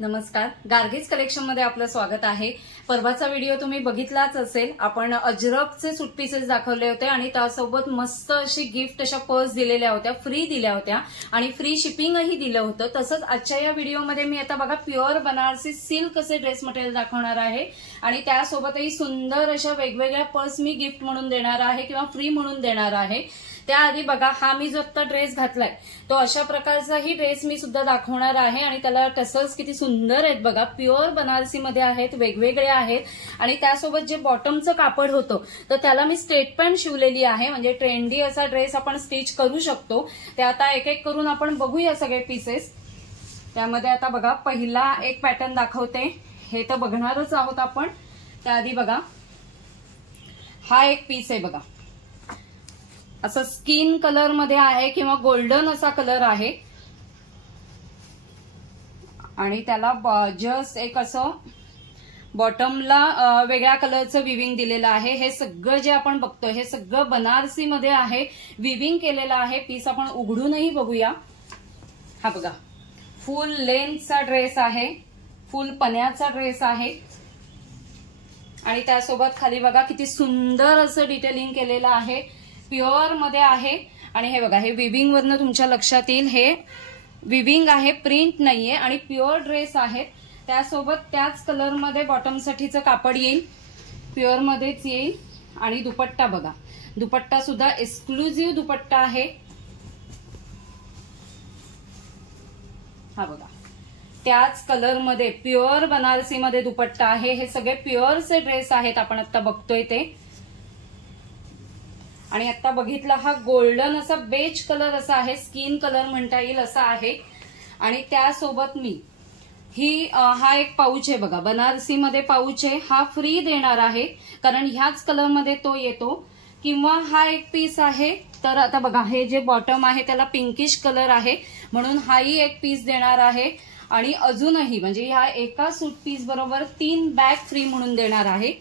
नमस्कार, गार्गीज कलेक्शन मध्ये आपलं स्वागत आहे। परवाचा व्हिडिओ तुम्ही बघितलाच असेल। आपण अजरकचे सूट पीसेस दाखवले होते आणि त्यासोबत मस्त अशी गिफ्ट अशा पर्स दिलेल्या होत्या, फ्री दिल्या होत्या आणि फ्री शिपिंगही दिलं होतं। तसंच आजच्या या व्हिडिओमध्ये मी आता बघा प्युअर बनारसी सिल्क असे ड्रेस मटेरियल दाखवणार आहे आणि त्यासोबतही सुंदर अशा वेगवेगळ्या पर्स मी गिफ्ट म्हणून देणार आहे किंवा फ्री म्हणून देणार आहे। त्याआधी बघा हा मी जो आता ड्रेस घातलाय तो अशा प्रकारचाही ड्रेस मी सुद्धा दाखवणार आहे आणि त्याला टसल्स किती सुंदर आहेत बघा, प्युअर बनारसी मध्ये आहेत, वेगवेगळे आहेत आणि त्यासोबत जे बॉटमचं कापड होतं तर त्याला मी स्ट्रेट पॅन्ट शिवलेली आहे। म्हणजे ट्रेंडी असा ड्रेस आपण स्टिच करू शकतो। ते आता एक एक करून आपण बघूया सगळे पीसेस। त्यामध्ये आता बघा पहिला एक पॅटर्न दाखवते, हे तर बघणारच आहोत आपण। त्याआधी बघा हा एक पीस आहे बघा, असं स्किन कलर मध्ये आहे किंवा गोल्डन असा कलर आहे आणि त्याला जस्ट एक असं बॉटमला वेगळ्या कलरचं विविंग दिलेलं आहे। हे सगळं जे आपण बघतोय हे सगळं बनारसी मध्ये आहे, विविंग केलेलं आहे। पीस आपण उघडूनही बघूया। हा बघा फुल लेंथचा ड्रेस आहे, फुल पन्याचा ड्रेस आहे आणि त्यासोबत खाली बघा किती सुंदर असं डिटेलिंग केलेलं आहे, प्युअर मध्ये आहे। आणि हे बघा हे विविंग वरनं तुमच्या लक्षात येईल, हे विविंग आहे, प्रिंट नाहीये आणि प्युअर ड्रेस आहे। त्यासोबत त्याच कलर मध्ये बॉटम साठीचं कापड येईल, प्युअर मध्येच येईल आणि दुपट्टा बघा, दुपट्टा सुद्धा एक्सक्लुझिव्ह दुपट्टा आहे। हा बघा त्याच कलर मध्ये प्युअर बनारसी मध्ये दुपट्टा आहे। हे सगळे प्युअरचे ड्रेस आहेत आपण आता बघतोय ते। आणि आता बघितला हा गोल्डन असा बेज कलर असा आहे, स्किन कलर म्हणता येईल असा आहे। आणि त्यासोबत मी हा एक पाऊच आहे बघा, बनारसी मध्ये पाऊच आहे, हा फ्री देणार आहे कारण ह्याच कलर मध्ये तो येतो। किंवा हा एक पीस आहे, तर आता बघा हे जे बॉटम आहे त्याला पिंकिश कलर आहे म्हणून हाही एक पीस देणार आहे। आणि अजूनही म्हणजे ह्या एका सूट पीस बरोबर 3 बॅग फ्री म्हणून देणार आहे।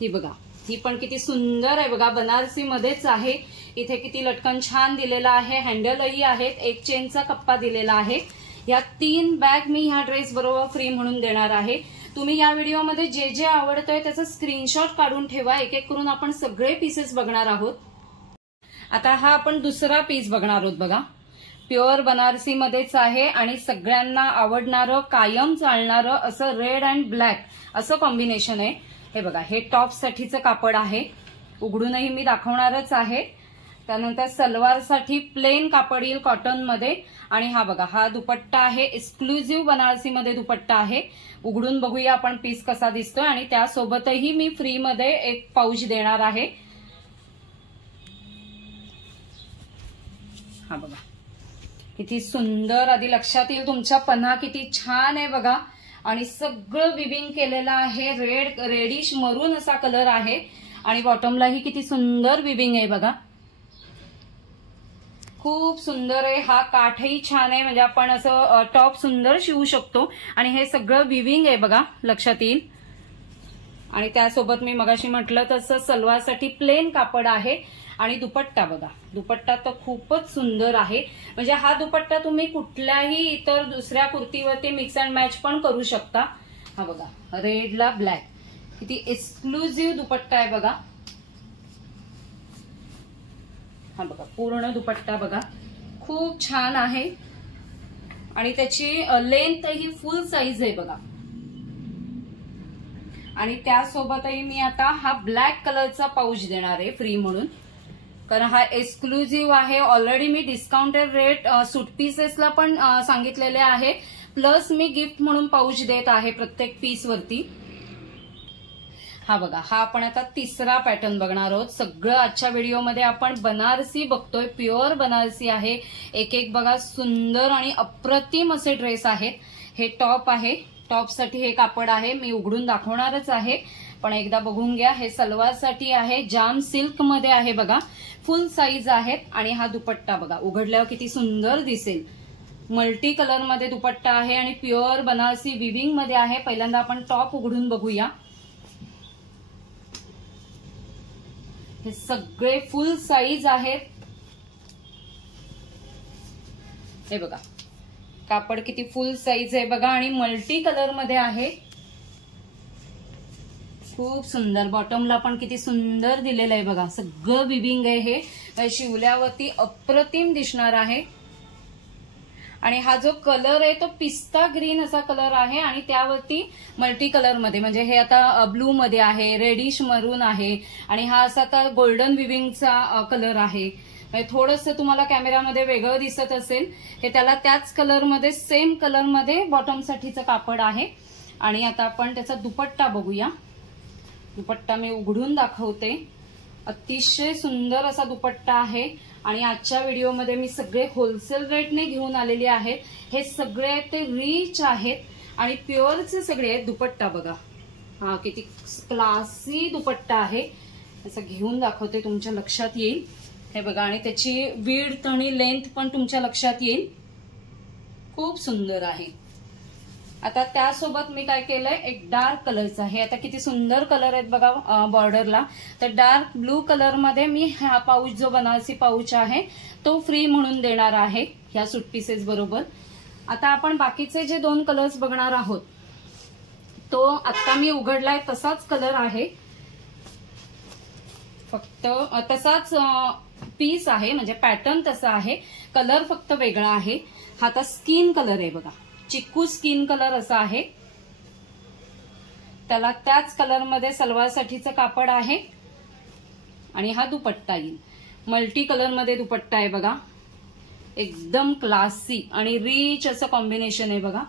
ही बघा ही पण किती सुंदर आहे बघा, बनारसी मध्येच आहे। इथे किती लटकन छान दिलेला आहे, हँडलही आहेत, एक चेनचा कप्पा दिलेला आहे। या 3 बॅग मी ह्या ड्रेस बरोबर फ्री म्हणून देणार आहे। तुम्ही या व्हिडिओमध्ये जे जे आवडतंय त्याचा स्क्रीनशॉट काढून ठेवा, एक एक करून आपण सगळे पीसेस बघणार आहोत। आता हा आपण दुसरा पीस बघणार आहोत बघा, प्युअर बनारसी मध्येच आहे आणि सगळ्यांना आवडणारं, कायम चालणारं असं रेड अँड ब्लॅक असं कॉम्बिनेशन आहे। हे बघा हे टॉप साठीचं कापड आहे, उघडूनही मी दाखवणारच आहे। त्यानंतर सलवार साठी प्लेन कापड येईल कॉटन मध्ये आणि हा बघा हा दुपट्टा आहे, एक्सक्लुझिव्ह बनारसी मध्ये दुपट्टा आहे। उघडून बघूया आपण पीस कसा दिसतोय आणि त्यासोबतही मी फ्री मध्ये एक पाऊच देणार आहे। हा बघा किती सुंदर, आधी लक्षात येईल तुमच्या पन्हा किती छान आहे बघा आणि सगळं विविंग केलेलं आहे, रेडिश मरून असा कलर आहे आणि बॉटमलाही किती सुंदर विविंग आहे बघा, खूप सुंदर आहे। हा काठही छान आहे, म्हणजे आपण असं टॉप सुंदर शिवू शकतो आणि हे सगळं विविंग आहे बघा, लक्षात येईल। आणि त्यासोबत मी मगाशी म्हटलं तसं सलवारसाठी प्लेन कापड आहे आणि दुपट्टा बघा, दुपट्टा तर खूपच सुंदर आहे। म्हणजे हा दुपट्टा तुम्ही कुठल्याही इतर दुसऱ्या कुर्तीवरती मिक्स अँड मॅच पण करू शकता। हा बघा रेडला ब्लॅक, किती एक्सक्लुझिव्ह दुपट्टा आहे बघा। हा बघा पूर्ण दुपट्टा बघा, खूप छान आहे आणि त्याची लेंथही फुल साईज आहे बघा। आणि त्यासोबतही मी आता हा ब्लॅक कलरचा पाऊच देणार आहे फ्री म्हणून, कारण हा एक्सक्लुझिव्ह आहे। ऑलरेडी मी डिस्काउंटेड रेट सूट पीसेसला पण सांगितलेले आहे, प्लस मी गिफ्ट म्हणून पाऊच देत आहे प्रत्येक पीस वरती। हा बघा हा आपण आता तिसरा पॅटर्न बघणार आहोत। सगळं आजच्या व्हिडिओमध्ये आपण बनारसी बघतोय, प्युअर बनारसी आहे। एक एक बघा सुंदर आणि अप्रतिम असे ड्रेस आहेत। हे टॉप आहे, टॉप साठी हे कापड आहे, मी उघडून दाखवणारच आहे पण एकदा बघून घ्या। हे सलवार साठी आहे, जाम सिल्क मध्ये आहे बघा, फुल साईज आहेत आणि हा दुपट्टा बघा उघडल्यावर किती सुंदर दिसेल, मल्टी कलर मध्ये दुपट्टा आहे आणि प्युअर बनारसी विविंग मध्ये आहे। पहिल्यांदा आपण टॉप उघडून बघूया। हे सगळे फुल साईज आहेत, हे बघा कापड किती फुल साईज आहे बघा आणि मल्टी कलर मध्ये आहे. खूप सुंदर. बॉटमला पण किती सुंदर दिलेलं आहे बघा. सगळं विविंग आहे हे. शिवल्यावरती अप्रतिम दिसणार आहे. आणि हा जो कलर आहे तो पिस्ता ग्रीन असा कलर आहे आणि त्यावरती मल्टी कलर मध्ये, म्हणजे हे आता ब्लू मध्ये आहे, रेडिश मरून आहे आणि हा असा आता गोल्डन विविंगचा कलर आहे. थोडंसं तुम्हाला कॅमेरामध्ये वेगळं दिसत असेल, हे त्याला त्याच कलरमध्ये सेम कलरमध्ये बॉटमसाठीचं कापड आहे. आणि आता आपण त्याचा दुपट्टा बघूया. दुपट्टा मी उघडून दाखवते. अतिशय सुंदर असा दुपट्टा आहे आणि आजच्या व्हिडिओमध्ये मी सगळे होलसेल रेटने घेऊन आलेले आहेत. हे सगळे ते रिच आहेत आणि प्युअरचे सगळे आहेत. दुपट्टा बघा, हा किती क्लासी दुपट्टा आहे. असं घेऊन दाखवते, तुमच्या लक्षात येईल. हे बघा, आणि त्याची विड्थ आणि लेंथ पण तुमच्या लक्षात येईल. खूप सुंदर आहे. आता त्यासोबत मी काय केलंय, एक डार्क कलरचा आहे. आता किती सुंदर कलर आहेत बघा बॉर्डरला. तर डार्क ब्लू कलर मध्ये मी हा पाऊच जो बनारसी पाऊच आहे तो फ्री म्हणून देणार आहे ह्या सूट पीसेस बरोबर. आता आपण बाकीचे जे 2 कलर्स बघणार आहोत, तो आता मी उघडलाय तसाच कलर आहे, फक्त तसाच पीस आहे, म्हणजे पॅटर्न तसा आहे, कलर फक्त वेगळा आहे. हा आता स्किन कलर आहे बघा, चिक्कू स्किन कलर असा आहे. त्याला त्याच कलरमध्ये सलवारसाठीचं कापड आहे आणि हा दुपट्टा येईल. मल्टी कलर मध्ये दुपट्टा आहे बघा. एकदम क्लासी आणि रिच असं कॉम्बिनेशन आहे बघा.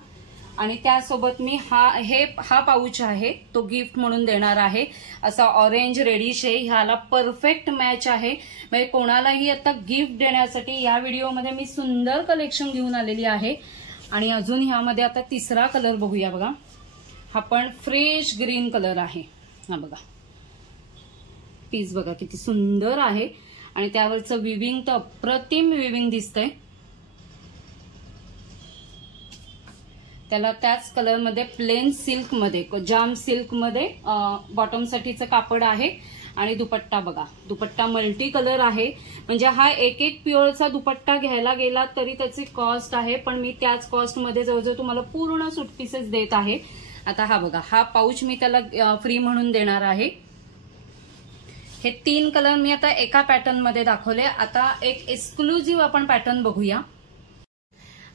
आणि त्यासोबत मी हा पाऊच आहे तो गिफ्ट म्हणून देणार आहे. असा ऑरेंज रेडिश आहे, ह्याला परफेक्ट मॅच आहे. म्हणजे कोणालाही आता गिफ्ट देण्यासाठी या व्हिडिओमध्ये मी सुंदर कलेक्शन घेऊन आलेली आहे. आणि अजून ह्यामध्ये आता तिसरा कलर बघूया बघा. हा पण फ्रेश ग्रीन कलर आहे. हा बघा, पीस बघा किती सुंदर आहे आणि त्यावरचं विविंग तर अप्रतिम विविंग दिसतंय. त्याला त्याच कलरमध्ये प्लेन सिल्क मध्ये, जाम सिल्क मध्ये बॉटमसाठीचं कापड आहे. आणि दुपट्टा बघा, दुपट्टा मल्टी कलर आहे. म्हणजे हा एक प्युअरचा दुपट्टा घ्यायला गेला तरी त्याची कॉस्ट आहे, पण मी त्याच कॉस्टमध्ये जवळजवळ तुम्हाला पूर्ण सूट पीसेस देत आहे. आता हा बघा, हा पाऊच मी त्याला फ्री म्हणून देणार आहे. हे 3 कलर मी आता एका पॅटर्न मध्ये दाखवले. आता एक एक्सक्लुझिव्ह आपण पॅटर्न बघूया.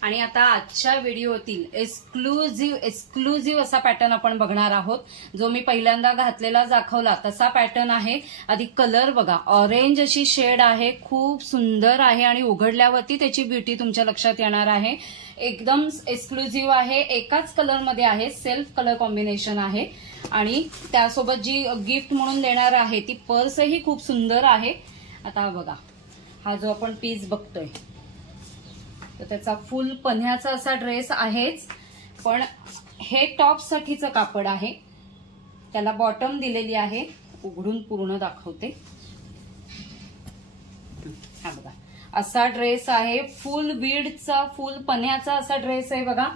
आणि आता आजच्या व्हिडिओतील एक्सक्लुझिव्ह असा पॅटर्न आपण बघणार आहोत. जो मी पहिल्यांदा घातलेला दाखवला तसा पॅटर्न आहे. आधी कलर बघा, ऑरेंज अशी शेड आहे, खूप सुंदर आहे आणि उघडल्यावरती त्याची ब्युटी तुमच्या लक्षात येणार आहे. एकदम एक्सक्लुझिव्ह आहे, एकाच कलरमध्ये आहे, सेल्फ कलर कॉम्बिनेशन आहे. आणि त्यासोबत जी गिफ्ट म्हणून देणार आहे ती पर्सही खूप सुंदर आहे. आता बघा, हा जो आपण पीस बघतोय तर त्याचा फुल पन्ह्याचा असा ड्रेस आहेच, पण हे टॉप साठीचं कापड आहे. त्याला बॉटम दिलेली आहे. उघडून पूर्ण दाखवते. हा बघा, असा ड्रेस आहे. फुल विड्थचा, फुल पन्ह्याचा असा ड्रेस आहे बघा.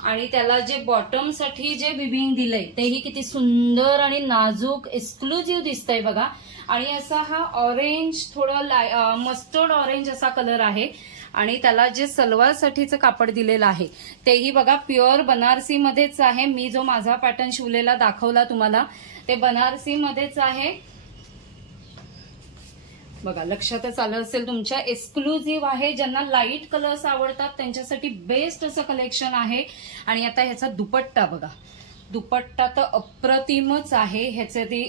आणि त्याला जे बॉटम साठी जे विविंग दिलंय तेही किती सुंदर आणि नाजूक एक्सक्लुझिव्ह दिसतंय बघा. आणि असा हा ऑरेंज, थोडा मस्टर्ड ऑरेंज असा कलर आहे. आणि त्याला जे सलवारसाठीचं कापड दिलेलं आहे तेही बघा प्युअर बनारसी मध्येच आहे. मी जो माझा पॅटर्न शिवलेला दाखवला तुम्हाला ते बनारसी मध्येच आहे बघा. लक्षातच आलं असेल तुमच्या. एक्सक्लुझिव्ह आहे. ज्यांना लाईट कलर्स आवडतात त्यांच्यासाठी बेस्ट असं कलेक्शन आहे. आणि आता ह्याचा दुपट्टा बघा, दुपट्टा तर अप्रतिमच आहे. ह्याचे ते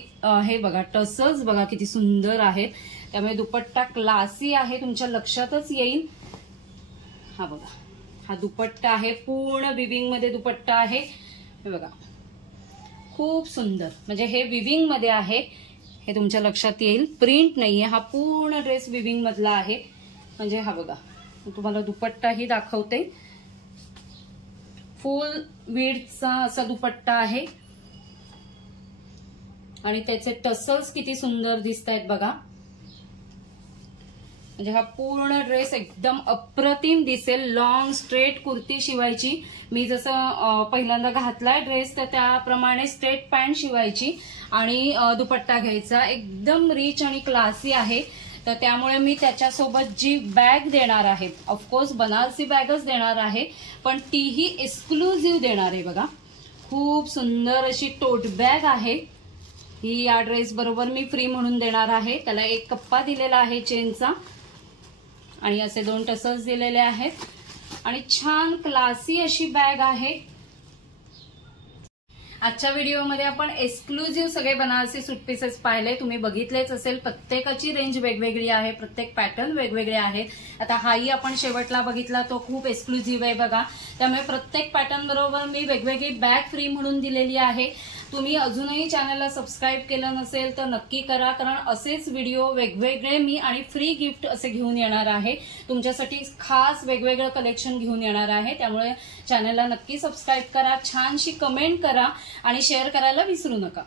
हे बघा, टसल्स बघा किती सुंदर आहेत. त्यामुळे दुपट्टा क्लासी आहे, तुमच्या लक्षातच येईल. हा बघा, हा दुपट्टा आहे, पूर्ण विविंग मध्ये दुपट्टा आहे. हे बघा, खूप सुंदर. म्हणजे हे विविंग मध्ये आहे, हे तुमच्या लक्षात येईल. प्रिंट नाहीये, हा पूर्ण ड्रेस विविंग मधला आहे. म्हणजे हा बघा, तुम्हाला दुपट्टाही दाखवते. फुल विड्थचा असा दुपट्टा आहे आणि त्याचे टसल्स किती सुंदर दिसत आहेत बघा. म्हणजे हा पूर्ण ड्रेस एकदम अप्रतिम दिसेल. लॉंग स्ट्रेट कुर्ती शिवायची. मी जसं पहिल्यांदा घातलाय ड्रेस तर त्याप्रमाणे स्ट्रेट पॅन्ट शिवायची आणि दुपट्टा घ्यायचा. एकदम रिच आणि क्लासी आहे. तर त्यामुळे मी त्याच्यासोबत जी बॅग देणार आहे, ऑफकोर्स बनारसी बॅगच देणार आहे, पण तीही एक्सक्लुझिव्ह देणार आहे बघा. खूप सुंदर अशी टोट बॅग आहे ही. या ड्रेस बरोबर मी फ्री म्हणून देणार आहे. त्याला एक कप्पा दिलेला आहे चेनचा आणि असे 2 टसल्स दिलेले आहेत आणि छान क्लासी अशी बॅग आहे. आजच्या व्हिडिओमध्ये आपण एक्सक्लुझिव्ह सगळे बनारसी सूट पीसेस पाहिले, तुम्ही बघितलेच असेल. प्रत्येकाची रेंज वेगवेगळी आहे, प्रत्येक पॅटर्न वेगवेगळे आहेत. आता हाही आपण शेवटला बघितला, तो खूप एक्सक्लुझिव्ह आहे बघा. त्यामुळे प्रत्येक पॅटर्न बरोबर मी वेगवेगळी बॅग फ्री म्हणून दिलेली आहे. तुम्ही अजूनही चॅनलला सबस्क्राईब केलं नसेल तर नक्की करा, कारण असेच व्हिडिओ वेगवेगळे मी आणि फ्री गिफ्ट असे घेऊन येणार आहे. तुमच्यासाठी खास वेगवेगळं कलेक्शन घेऊन येणार आहे. त्यामुळे चॅनलला नक्की सबस्क्राईब करा, छानशी कमेंट करा आणि शेअर करायला विसरू नका.